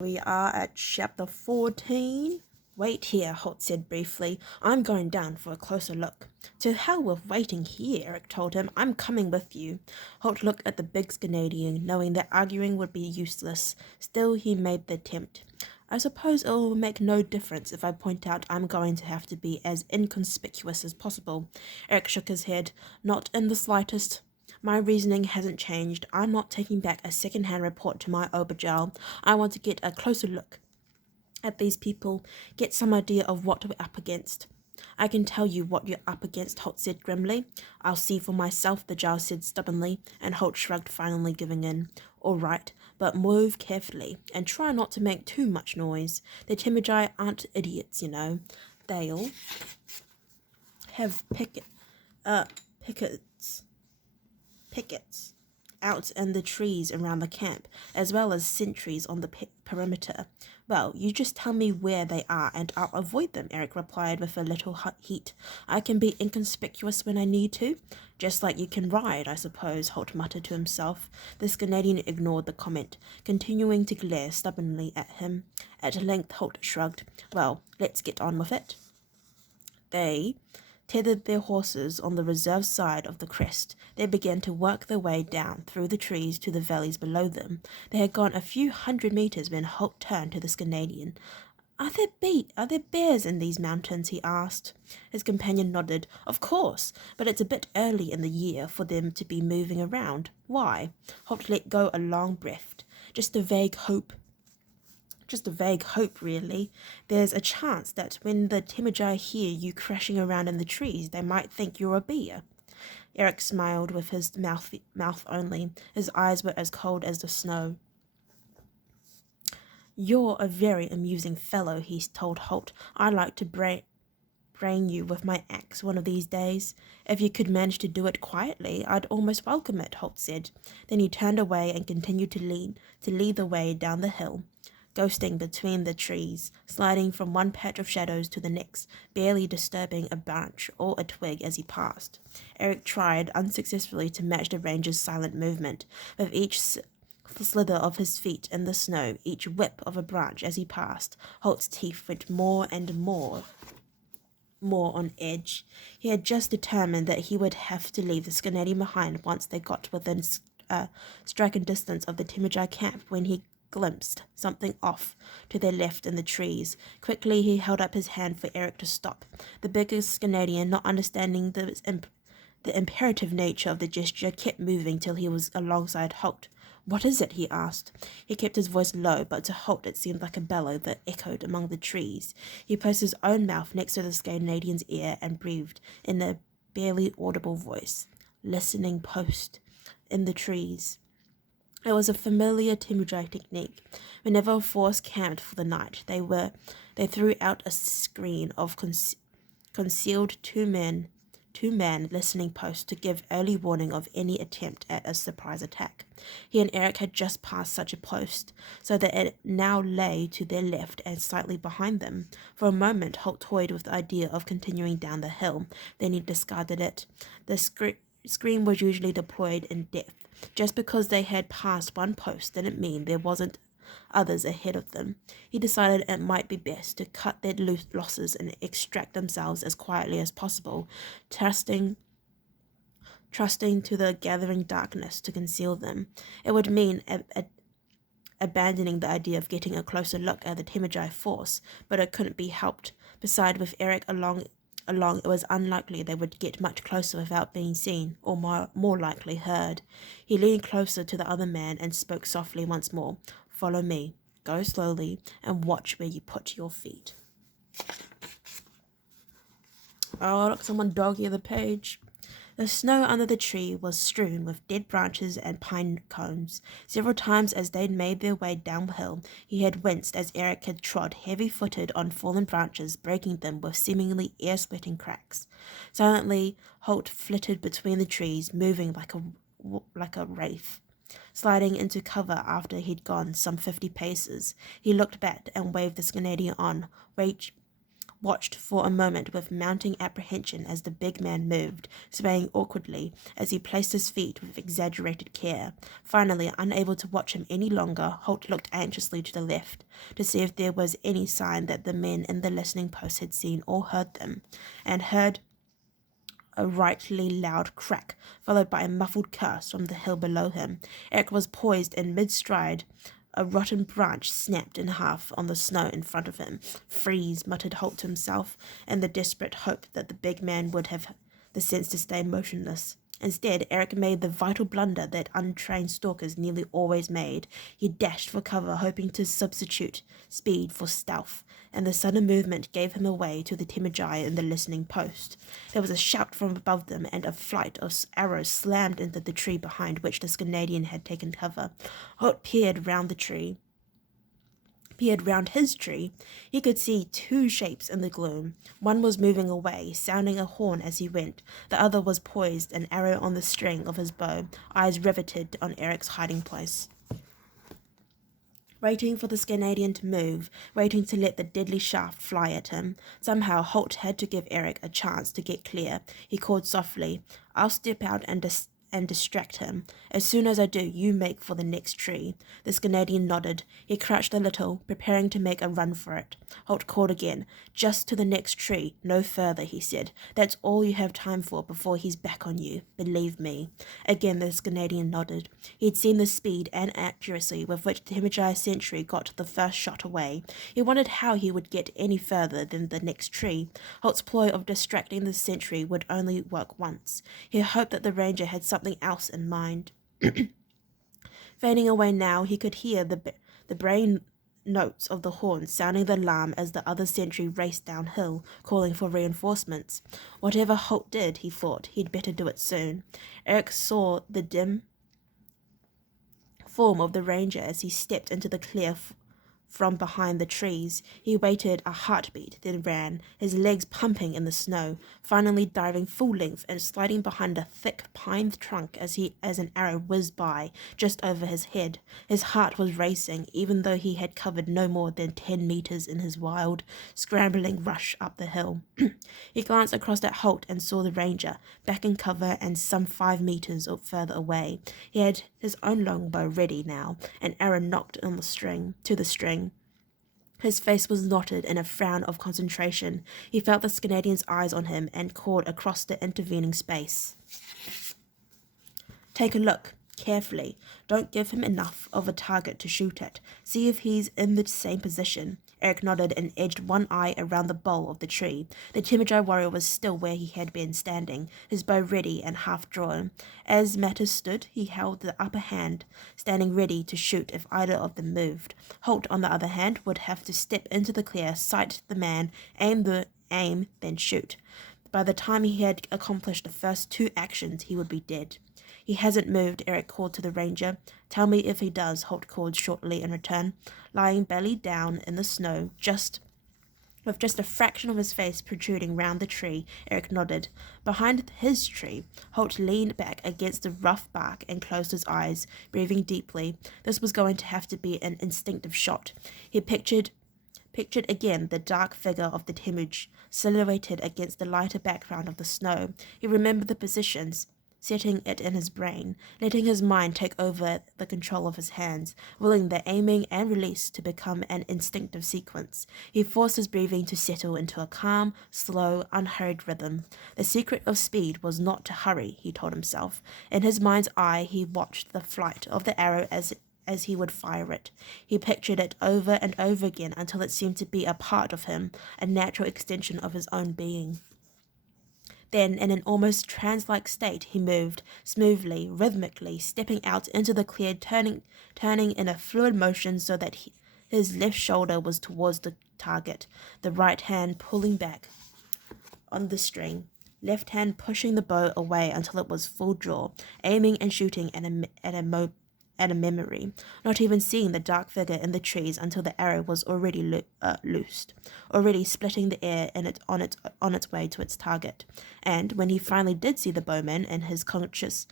We are at chapter 14. Wait here, Holt said briefly. I'm going down for a closer look. To hell with waiting here, Eric told him. I'm coming with you. Holt looked at the big Canadian, knowing that arguing would be useless. Still, he made the attempt. I suppose it will make no difference if I point out I'm going to have to be as inconspicuous as possible. Eric shook his head. Not in the slightest. My reasoning hasn't changed. I'm not taking back a second-hand report to my Obergel. I want to get a closer look at these people, get some idea of what we're up against. I can tell you what you're up against, Holt said grimly. I'll see for myself, the Jarl said stubbornly, and Holt shrugged, finally giving in. All right, but move carefully, and try not to make too much noise. The Timijai aren't idiots, you know. They'll have pickets out in the trees around the camp, as well as sentries on the perimeter. Well, you just tell me where they are and I'll avoid them, Eric replied with a little heat. I can be inconspicuous when I need to. Just like you can ride, I suppose, Holt muttered to himself. The Canadian ignored the comment, continuing to glare stubbornly at him. At length Holt shrugged. Well, let's get on with it. They tethered their horses on the reserve side of the crest. They began to work their way down through the trees to the valleys below them. They had gone a few hundred meters when Holt turned to the Canadian. Are there bears in these mountains? He asked. His companion nodded. Of course, but it's a bit early in the year for them to be moving around. Why? Holt let go a long breath. Just a vague hope, really. There's a chance that when the Timijai hear you crashing around in the trees, they might think you're a bear. Eric smiled with his mouth only. His eyes were as cold as the snow. You're a very amusing fellow, he told Holt. I'd like to brain you with my axe one of these days. If you could manage to do it quietly, I'd almost welcome it, Holt said. Then he turned away and continued to lead the way down the hill, ghosting between the trees, sliding from one patch of shadows to the next, barely disturbing a branch or a twig as he passed. Eric tried unsuccessfully to match the ranger's silent movement, with each slither of his feet in the snow, each whip of a branch as he passed. Holt's teeth went more and more on edge. He had just determined that he would have to leave the Canadian behind once they got within striking distance of the Timijai camp when he glimpsed something off to their left in the trees. Quickly he held up his hand for Eric to stop. The biggest Canadian, not understanding the imperative nature of the gesture, kept moving till he was alongside Holt. What is it? He asked. He kept his voice low, but to Holt it seemed like a bellow that echoed among the trees. He placed his own mouth next to the Canadian's ear and breathed in a barely audible voice. Listening post in the trees. It was a familiar Timujai technique. Whenever a force camped for the night, they threw out a screen of concealed two-man listening posts to give early warning of any attempt at a surprise attack. He and Eric had just passed such a post, so that it now lay to their left and slightly behind them. For a moment, Holt toyed with the idea of continuing down the hill. Then he discarded it. The screen was usually deployed in depth. Just because they had passed one post didn't mean there wasn't others ahead of them. He decided it might be best to cut their losses and extract themselves as quietly as possible, trusting to the gathering darkness to conceal them. It would mean abandoning the idea of getting a closer look at the Timijai force, but it couldn't be helped. Besides, with Eric along, it was unlikely they would get much closer without being seen, or more likely heard. He leaned closer to the other man and spoke softly once more. Follow me. Go slowly and watch where you put your feet. Oh, look, someone dog-eared the page. The snow under the tree was strewn with dead branches and pine cones. Several times as they'd made their way downhill, he had winced as Eric had trod heavy-footed on fallen branches, breaking them with seemingly ear-splitting cracks. Silently, Holt flitted between the trees, moving like a wraith. Sliding into cover after he'd gone some 50 paces, he looked back and waved the Canadian on, watched for a moment with mounting apprehension as the big man moved, swaying awkwardly as he placed his feet with exaggerated care. Finally, unable to watch him any longer, Holt looked anxiously to the left to see if there was any sign that the men in the listening post had seen or heard them, and heard a rightly loud crack, followed by a muffled curse from the hill below him. Eric was poised in mid-stride. A rotten branch snapped in half on the snow in front of him. Freeze, muttered Holt to himself, in the desperate hope that the big man would have the sense to stay motionless. Instead, Eric made the vital blunder that untrained stalkers nearly always made. He dashed for cover, hoping to substitute speed for stealth, and the sudden movement gave him away to the Timajai in the listening post. There was a shout from above them, and a flight of arrows slammed into the tree behind which the Canadian had taken cover. Holt peered round his tree. He could see two shapes in the gloom. One was moving away, sounding a horn as he went. The other was poised, an arrow on the string of his bow, eyes riveted on Eric's hiding place. Waiting for the Canadian to move, waiting to let the deadly shaft fly at him. Somehow Holt had to give Eric a chance to get clear. He called softly, "I'll step out and distract him. As soon as I do, you make for the next tree." This Canadian nodded. He crouched a little, preparing to make a run for it. Holt called again. "Just to the next tree, no further," he said. "That's all you have time for before he's back on you. Believe me." Again this Canadian nodded. He'd seen the speed and accuracy with which the Himajai sentry got the first shot away. He wondered how he would get any further than the next tree. Holt's ploy of distracting the sentry would only work once. He hoped that the ranger had something else in mind. Fading away now, he could hear the brain notes of the horn sounding the alarm as the other sentry raced downhill, calling for reinforcements. Whatever Holt did, he thought, he'd better do it soon. Eric saw the dim form of the ranger as he stepped into the clear from behind the trees. He waited a heartbeat, then ran, his legs pumping in the snow, finally diving full length and sliding behind a thick pine trunk as an arrow whizzed by just over his head. His heart was racing, even though he had covered no more than 10 meters in his wild, scrambling rush up the hill. He glanced across at Holt and saw the ranger, back in cover and some 5 meters further away. He had his own longbow ready now, an arrow nocked on the string. His face was knotted in a frown of concentration. He felt the Canadian's eyes on him and called across the intervening space. "Take a look, carefully. Don't give him enough of a target to shoot at. See if he's in the same position." Eric nodded and edged one eye around the bole of the tree. The Timajai warrior was still where he had been standing, his bow ready and half drawn. As matters stood, he held the upper hand, standing ready to shoot if either of them moved. Holt, on the other hand, would have to step into the clear, sight the man, aim, then shoot. By the time he had accomplished the first 2 actions, he would be dead. "He hasn't moved," Eric called to the ranger. "Tell me if he does," Holt called shortly in return. Lying belly down in the snow, with just a fraction of his face protruding round the tree, Eric nodded. Behind his tree, Holt leaned back against the rough bark and closed his eyes, breathing deeply. This was going to have to be an instinctive shot. He pictured again the dark figure of the Timuj, silhouetted against the lighter background of the snow. He remembered the positions, setting it in his brain, letting his mind take over the control of his hands, willing the aiming and release to become an instinctive sequence. He forced his breathing to settle into a calm, slow, unhurried rhythm. The secret of speed was not to hurry, he told himself. In his mind's eye, he watched the flight of the arrow as he would fire it. He pictured it over and over again until it seemed to be a part of him, a natural extension of his own being. Then, in an almost trance-like state, he moved, smoothly, rhythmically, stepping out into the clear, turning in a fluid motion so that his left shoulder was towards the target, the right hand pulling back on the string, left hand pushing the bow away until it was full draw, aiming and shooting at a memory, not even seeing the dark figure in the trees until the arrow was already loosed, already splitting the air on its way to its target. And when he finally did see the bowman in his conscious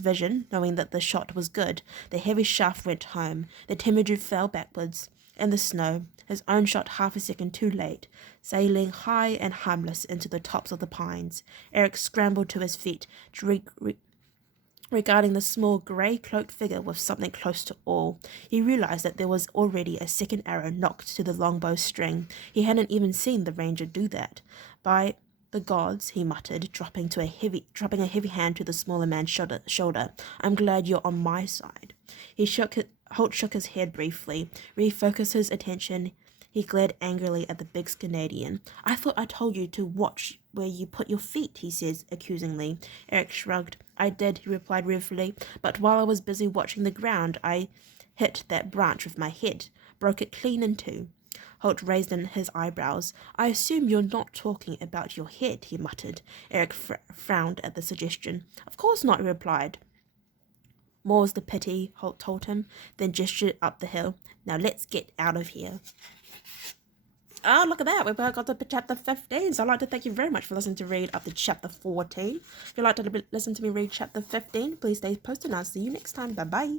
vision, knowing that the shot was good, the heavy shaft went home. The Timuju fell backwards, in the snow, his own shot half a second too late, sailing high and harmless into the tops of the pines. Eric scrambled to his feet, regarding the small grey-cloaked figure with something close to awe. He realized that there was already a second arrow nocked to the longbow string. He hadn't even seen the ranger do that. By the gods, he muttered, dropping a heavy hand to the smaller man's shoulder. I'm glad you're on my side. Holt shook his head briefly, refocused his attention. He glared angrily at the big Canadian. I thought I told you to watch where you put your feet, he said accusingly. Eric shrugged. I did, he replied ruefully, but while I was busy watching the ground, I hit that branch with my head, broke it clean in two. Holt raised his eyebrows. I assume you're not talking about your head, he muttered. Eric frowned at the suggestion. Of course not, he replied. More's the pity, Holt told him, then gestured up the hill. Now let's get out of here. Oh, look at that. We've got to chapter 15. So I'd like to thank you very much for listening to read up to chapter 14. If you'd like to listen to me read chapter 15, please stay posted and I'll see you next time. Bye-bye.